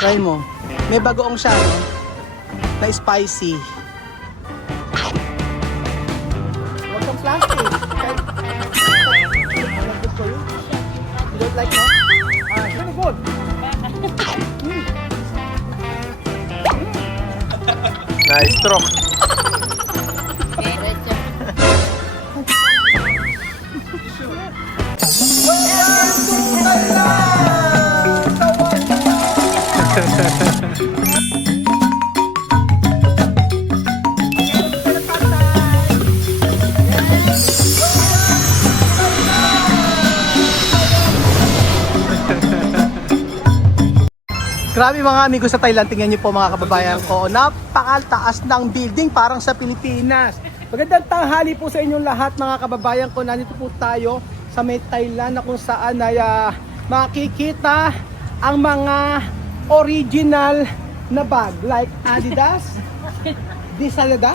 Try mo. May bagoong siya, no? Na spicy. Huwag kang plastic. Okay? Good for you. You don't like, no? It's really good. Nice stroke. Grabe mga amigo sa Thailand, tingnan niyo po mga kababayan ko, napakataas ng building parang sa Pilipinas. Magandang tanghali po sa inyong lahat mga kababayan ko, nandito po tayo sa may Thailand na kung saan ay makikita ang mga original na bag like Adidas, Disada,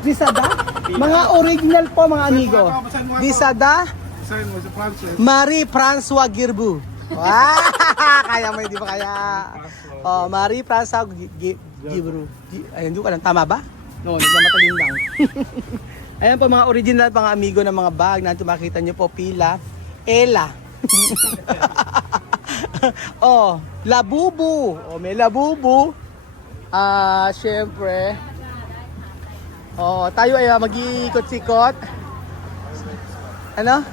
Disada, mga original po mga amigo, Disada, Marie-François Girbu. Wow! Kaya mo, hindi ba kaya? Oh, Marie-François Girbu. Ayun, hindi ko alam. Tama ba? No, nagmamatalim lang. Ayan po mga original mga amigo ng mga bag. Natin makita nyo po pila. Ella. Oh, Labubu. Oh, may Labubu. Syempre. Oh, tayo ay mag-iikot-sikot. Ano?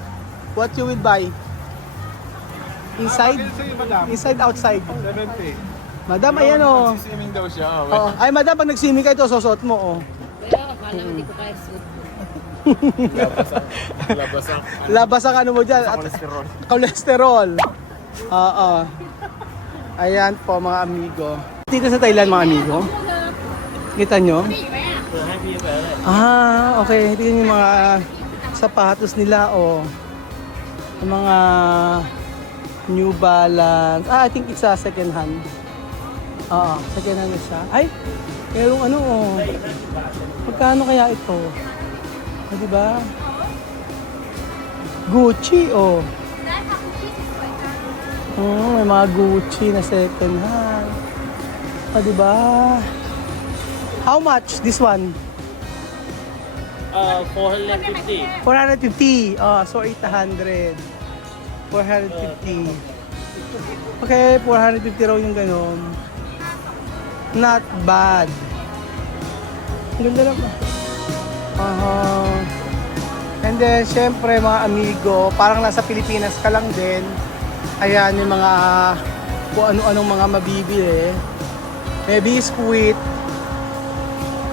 What you will buy? Inside? Inside, outside? 70. Madam, ayan o. Swimming daw siya. Oh. Ay, madam, pag nag-swimming ka ito, susot mo, oh. Kaya akala hindi ko kaya suit. Labas ang Labas ang ano mo dyan. cholesterol. Cholesterol. Oo. Ayan po, mga amigo. Dito sa Thailand, mga amigo. Kita nyo? Okay. Tingnan nyo yung mga sapatos nila, oh. Yung mga New Balance. I think it's a second hand. Oo, second hand na siya. Ay, merong ano, oh. Magkano kaya ito? Diba? Gucci, oh. May mga Gucci na second hand. Diba? How much this one? 450. 450. Oh, so 800. 450. Okay, 450 raw yung ganun. Not bad. Ang ganda lang ba? And then, syempre mga amigo, parang nasa Pilipinas ka lang din. Ayan yung mga kung ano-anong mga mabibili. May biskuit.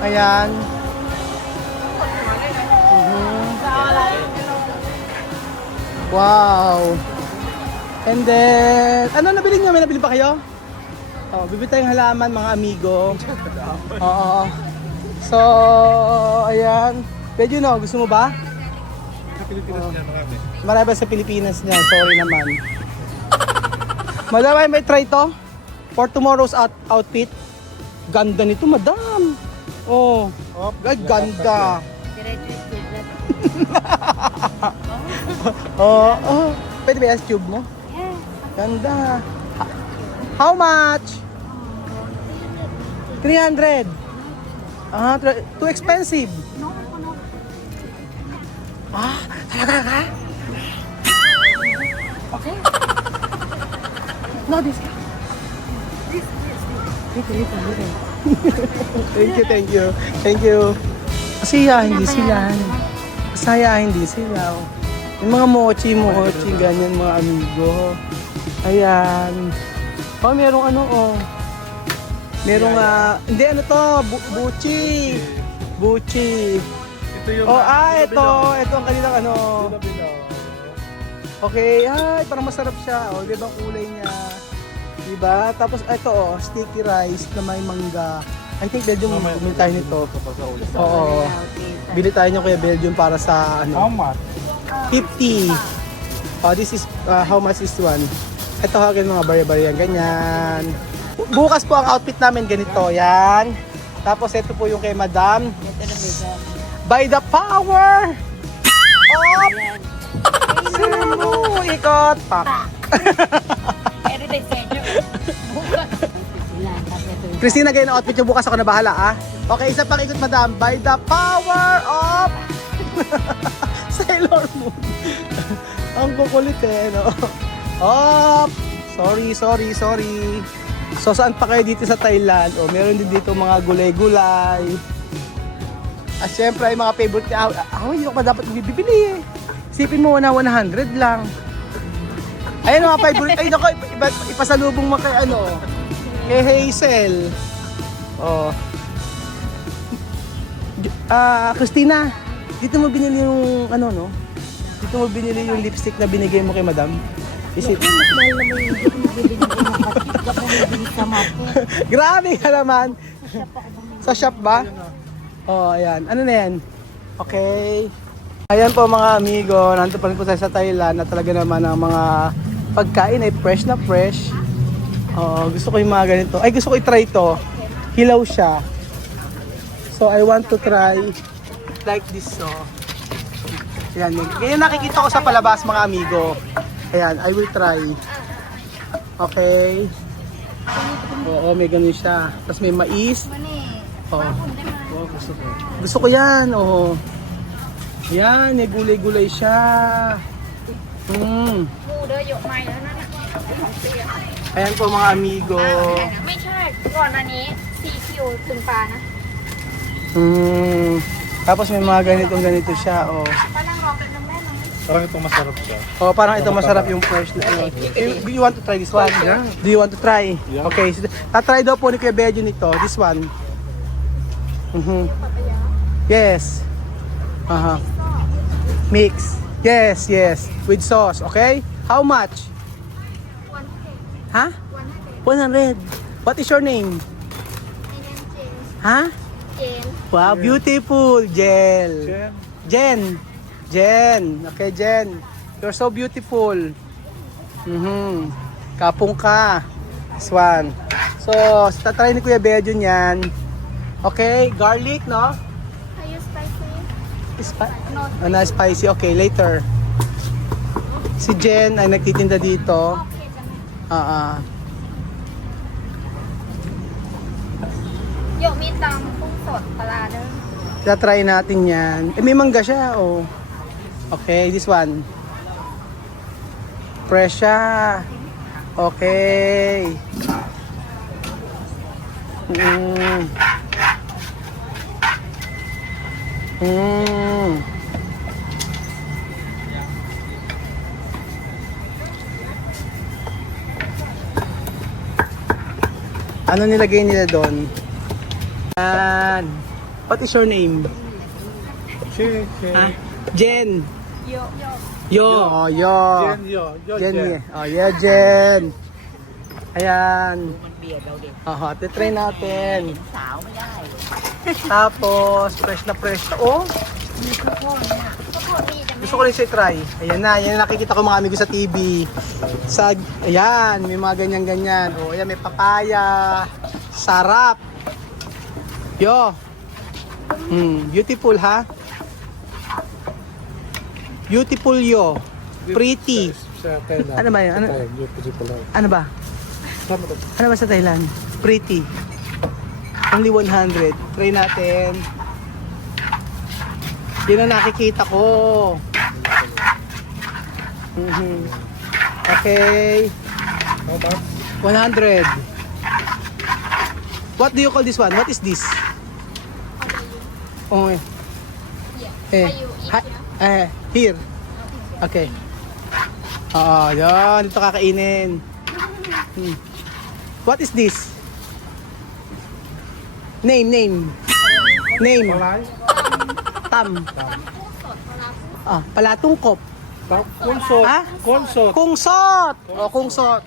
Ayan. Wow. And then, ano nabili niyo? May nabili pa kayo? Oh, bibili tayong halaman mga amigo. Oo. So, ayan. Medyo no, gusto mo ba? Sa Pilipinas niya marami. Marami sa Pilipinas niya. Sorry naman. Madam, ay may try to? For tomorrow's outfit. Ganda nito, madam. Oh, ay, ganda. Diretso yung suit na. Oh. Pwede ba yung tube mo? Ganda. How much? 300. Too expensive. No. Talaga ka? Okay. No, this. Thank you. Masayahin din sila. Masayahin din sila. Yung mga mochi, ganyan mga amigo. Ayan. Oh, merong ano, oh. Merong, hindi ano to, Buchi. Ito yung Ito ang kanilang ano. Okay, parang masarap siya. Oh, di ba ang kulay niya? Diba? Tapos ito, oh, sticky rice na may mangga. I think Belgium, bumili tayo nito. Oo. Bili tayo nyo kaya Belgium para sa ano. How much? 50. Oh, this is, how much is one? Ito hagin mga barya-barya, ganyan. Bukas po ang outfit namin ganito, yan. Tapos ito po yung kay Madam. By the power of Cebu, ikot, pak. Everyday schedule. Bukas Christina, ganyan ang outfit nyo bukas. Ako na bahala, ah. Okay, isa pang ikot, madam. By the power of Sailor Moon. Ang kukulit eh, no? Oh, sorry. So, saan pa kayo dito sa Thailand? O, meron din dito mga gulay-gulay. At syempre, ay mga favorite niya. Hindi ko pa dapat bibili eh. Isipin mo, 100 lang. Ayun mga favorite. Ay, naku, ipasalubong mo kay kay Hazel. Oh. Christina, dito mo binili yung no? Dito mo binili yung lipstick na binigay mo kay madam? Isip. Mas mahal naman yung bibili ng kapatid ako bibili sa market. Grabe ka naman. Sa shop ba? Oh, ayan. Ano na yan? Okay. Ayan po mga amigo, nandito pa rin po tayo sa Thailand na talaga naman ang mga pagkain ay fresh na fresh. Oo, gusto ko yung mga ganito. Ay, gusto ko i-try ito. Hilaw siya. So, I want to try like this, so. Ayan, ganyan nakikita ko sa palabas mga amigo. Ayan, I will try. Okay. Oo, may ganun siya. Tapos may mais. Oo. Oh, gusto ko yan, oo. Yan, may gulay-gulay siya. Ayan po mga amigo. ไม่ใช่ ก่อนอันนี้ซีคิวตึงปลานะ Tapos may mga ganito siya, oh. ป้านั่งรอเป็นน้ำแม่หน่อย Parang itong masarap siya. Oh, parang ito masarap yung fresh na ano. Do you want to try this one? Yeah. Do you want to try? Yeah. Okay, so, tatry daw po ni Kuya Bejo nito, this one. Yes. Mix. Yes, with sauce, okay? How much? 100 Ha? 100. What is your name? Ha? เจน Wow, beautiful, Jel. Jen. Jen. Okay, Jen. You're so beautiful. Kapong ka. This one. So, tatry ni Kuya Bejo niyan. Okay, garlic, no? Are you spicy? Na spicy. Okay, later. Si Jen ay nagtitinda dito. โอเคจังไหมโยกมีตำกุ้งสดปลาร้าเด้อ Tatry natin yan. May mangga siya, oh. Okay, this one. Fresh siya. Okay. Ano nilagay nila doon? Yan. What is your name? Ha? Jen. Yo. Yo. Oh, yo. Jen, yo. Jen. Jen. Oh, yeah, Jen. Ayan. Aha, titry natin. Tapos, fresh na fresh. Oh, gusto ko rin siya try. Ayan na, yan nakikita ko mga amigo sa TV. Ayan, may mga ganyan-ganyan. Oh, ayan, may papaya. Sarap. Yo. Beautiful, ha? Beautiful, yo. Pretty. Sa Thailand. Ano ba yun? Ano? Thailand, yung particular. Ano ba? Tama to. Ano ba sa Thailand? Pretty. Only 100. Try natin. Yun ang nakikita ko. Okay. How much? 100. What do you call this one? What is this? Oh, here. Okay. Yan. Dito kakainin. What is this? Name. Malay? Tam. Palatungkop. Kunsot. Ha? Kunsot. Kungsot.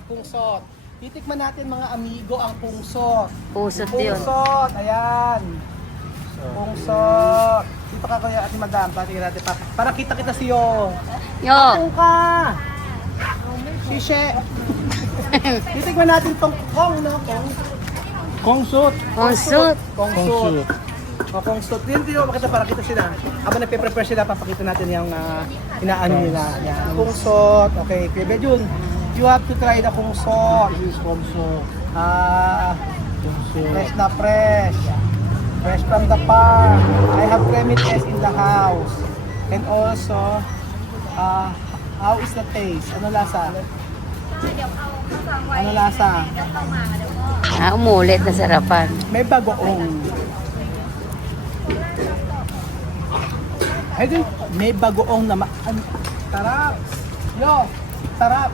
Kungsot. Titikman natin mga amigo ang kungsot. Pusot yun. Kungsot. Ayan. Kungsot. Dito ka kuya at madam. Patingin natin pa. Para kita si Yo. Yo. Kung ka. Shishe. Titikman natin tong kong, no? Kunsot. Konsut. Kungsot. O kungsot. Hindi ko makita para kita sila. Habang nagpe-prepare sila, papakita natin yung inaano nila. Yan. Kungsot. Okay. Kuya Bejun, you have to try the kungsot. This is kunsot. Fresh na fresh. Fresh from the farm. I have premises in the house. And also, how is the taste? Ano lasa? เดี๋ยวเอาข้าวสารไว้ Ano lasa? เดี๋ยวเข้ามาเดี๋ยวก็ Umulit na sarapan. May bagoong. Ay, din, may bagoong na tarap. Yo, tarap.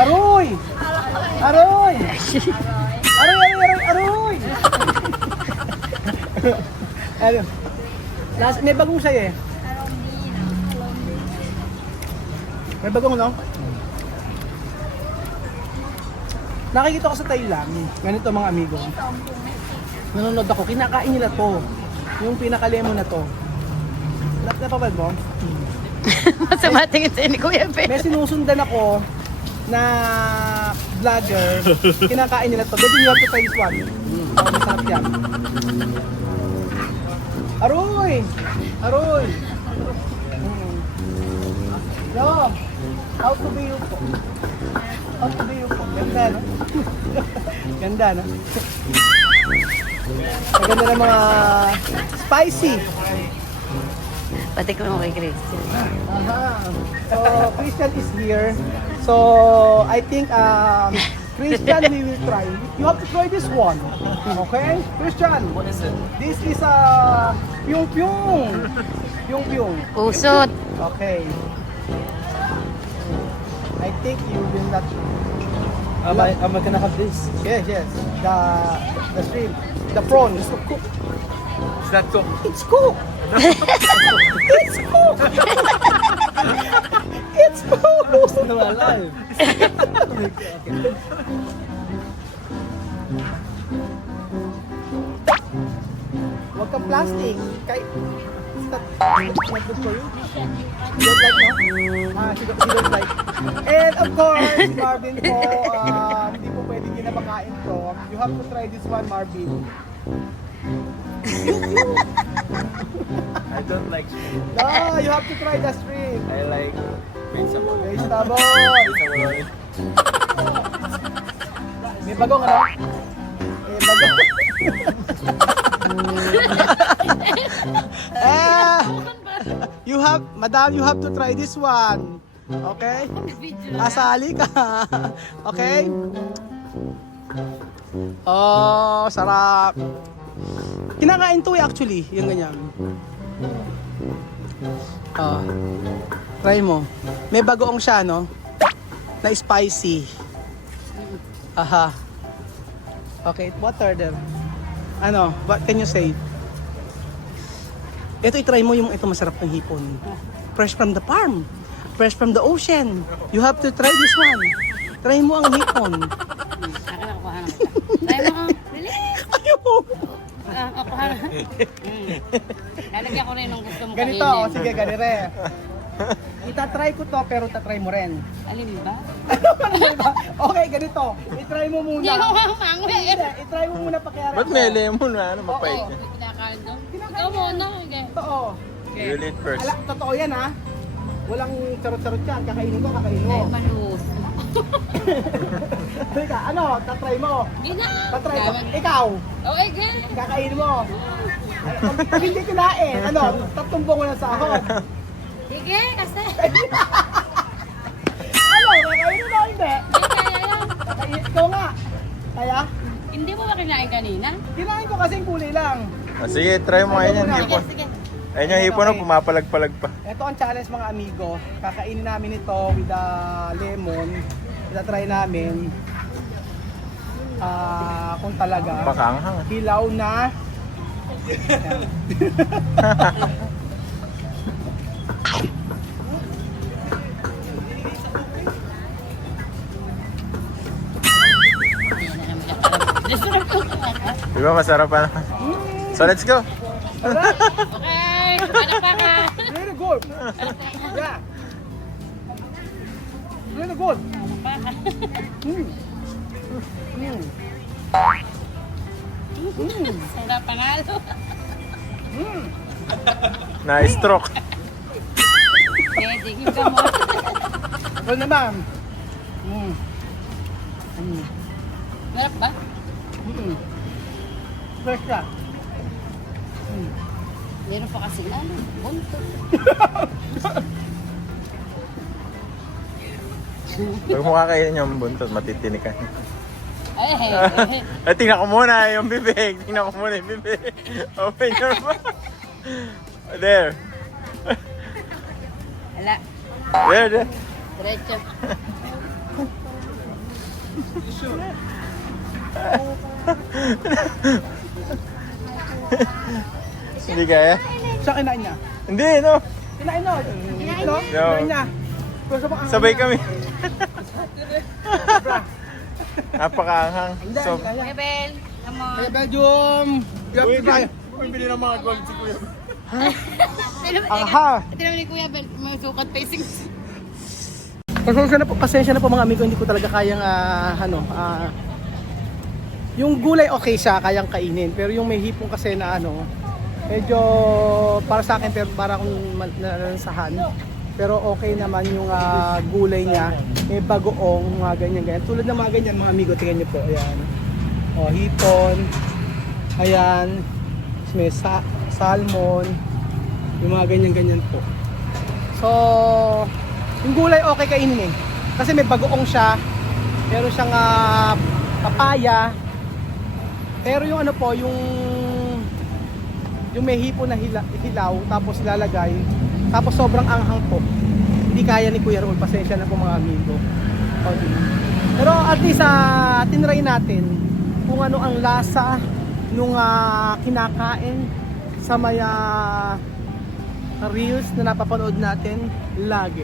Aroy! Aroy! Aroy! Ano? May bagong sa'yo eh. May bagong, no? Nakikita ko sa Thailand, ganito mga amigo. Nanonood ako, kinakain nila to. Yung pinaka-lemon na to. Napapad mo? Masama tingin sa'yo ni Kuya Pe. May sinusundan ako na vlogger, kinakain nila to. But you have to try this one. Oh, masarap yan. Aroy! Aroy! Yo! How to be you po? How to be you po? Ganda, no? Ganda, no? Maganda ng mga spicy. Pati ko mo kay Christian. So, Christian is here. So, I think Christian, we will try. You have to try this one. Okay? Christian. What is it? This is Pyong Pyong. Pyong Pyong. Pusot. Okay. I think you will not. Am I gonna have this? Yes. The shrimp. The prawn. It's cooked. Is that cooked? It's cooked. It's cooked. It's cooked. Still alive. Huwag kang plastic. Kay... Is that not good for you? You don't like, no? She don't like. And of course, Marvin po, hindi po pwede nyo na makain to. You have to try this one, Marvin. I don't like shrimp. No, you have to try the shrimp. I like vegetable. Vegetable. May bagong ano? May bagong. Madam, you have to try this one. Okay? Asali ka. Okay? Oh, sarap. Kinakain to eh actually, yung ganyan. Oh. Try mo. May bagoong siya, no? Na spicy. Aha. Okay, what order? Ano, what can you say? Ito, i-try mo yung ito masarap ng hipon. Fresh from the farm. Fresh from the ocean. You have to try this one. Try mo ang hipon. Akin ako kuha na. Try mo ang... Dali. Ayaw mo. Ako kuha na. Lalagyan ko rin ng gusto mo Ganito, kainin. sige, ganire. Itatry ko to, pero tatry mo rin. Alin ba? Okay, ganito. I-try mo muna. Hindi ko mamango eh. Hindi, i-try mo muna pakiara. Ba't may lemon na? Ano mapait? Oo, kinakain doon. Ikaw muna. Totoo. You eat first. Totoo yan ha. Walang charot-charot yan. Kakainin ko, kakainin mo. Ay, malus. Halika, ano? Tatry mo. Hindi na. Tatry mo. Ikaw, Okay, good. kakainin mo. Pag hindi kinain, ano? Tatumbong mo ng sahod. Sige, kasi. Ano? Kakainin mo hindi? Kaya yan. Kakainin ikaw nga. Kaya? Hindi mo ba kinain kanina? Kinain ko kasing kulay lang. Ah, sige, try mo ngayon yung Sige, hipon. sige. Ayun yung hipon na pumapalag-palag pa. Ito ang challenge mga amigo. Kakainin namin ito with the lemon. Ita-try namin. Kung talaga. Pakanghang. Hilaw na. Di ba masarap pa? So let's go. Okay, ano pa ka? Really good. Yeah. Really good. Mm. Mm. Sarap panalo. Mm. Na-stroke. Meding yung gamot. Well naman. Mm. Mm. Sarap ba? Fresh siya. Meron pa kasi ano, buntot. Pag mukha kayo yung buntot, matitinikan. Ay, Ay, tingnan ko muna yung bibig. Tingnan ko muna yung bibig. Open your mouth. There. Wala. There. Diretso. Hindi kaya? Siya kinain niya. Hindi, no. Kinain no. Kinain no. No. Kinain niya. Pero sa mga- Sabay kami. Napakaanghang. Hindi, So, kaya. Kuya Bel, come on. Kaya Belgium. Grab Uy, tayo. bili ng mga gold si Kuya. Aha. Ito naman ni Kuya Bel, may sukat facing. Pasensya na po mga amigo, hindi ko talaga kayang yung gulay okay siya, kayang kainin. Pero yung may hipon kasi na medyo para sa akin pero para akong nalansahan. Pero okay naman yung gulay niya. May bagoong, mga ganyan-ganyan. Tulad ng mga ganyan mga amigo, tingnan niyo po. Ayan. O, hipon. Ayan. May salmon. Yung mga ganyan-ganyan po. So, yung gulay okay kainin eh. Kasi may bagoong siya. Meron siyang papaya. Pero yung yung may hipon na hilaw tapos ilalagay. Tapos sobrang anghang po. Hindi kaya ni Kuya Raul. Pasensya na po mga amigo. O, diba? Pero at least tinry natin kung ano ang lasa nung kinakain sa may reels na napapanood natin lagi.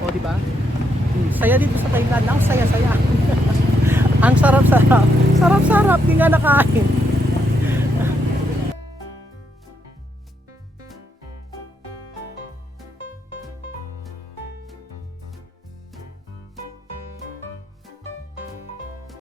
O, di ba? Saya dito sa Thailand, ang saya-saya. Ang sarap-sarap. Sarap-sarap, di nga nakain.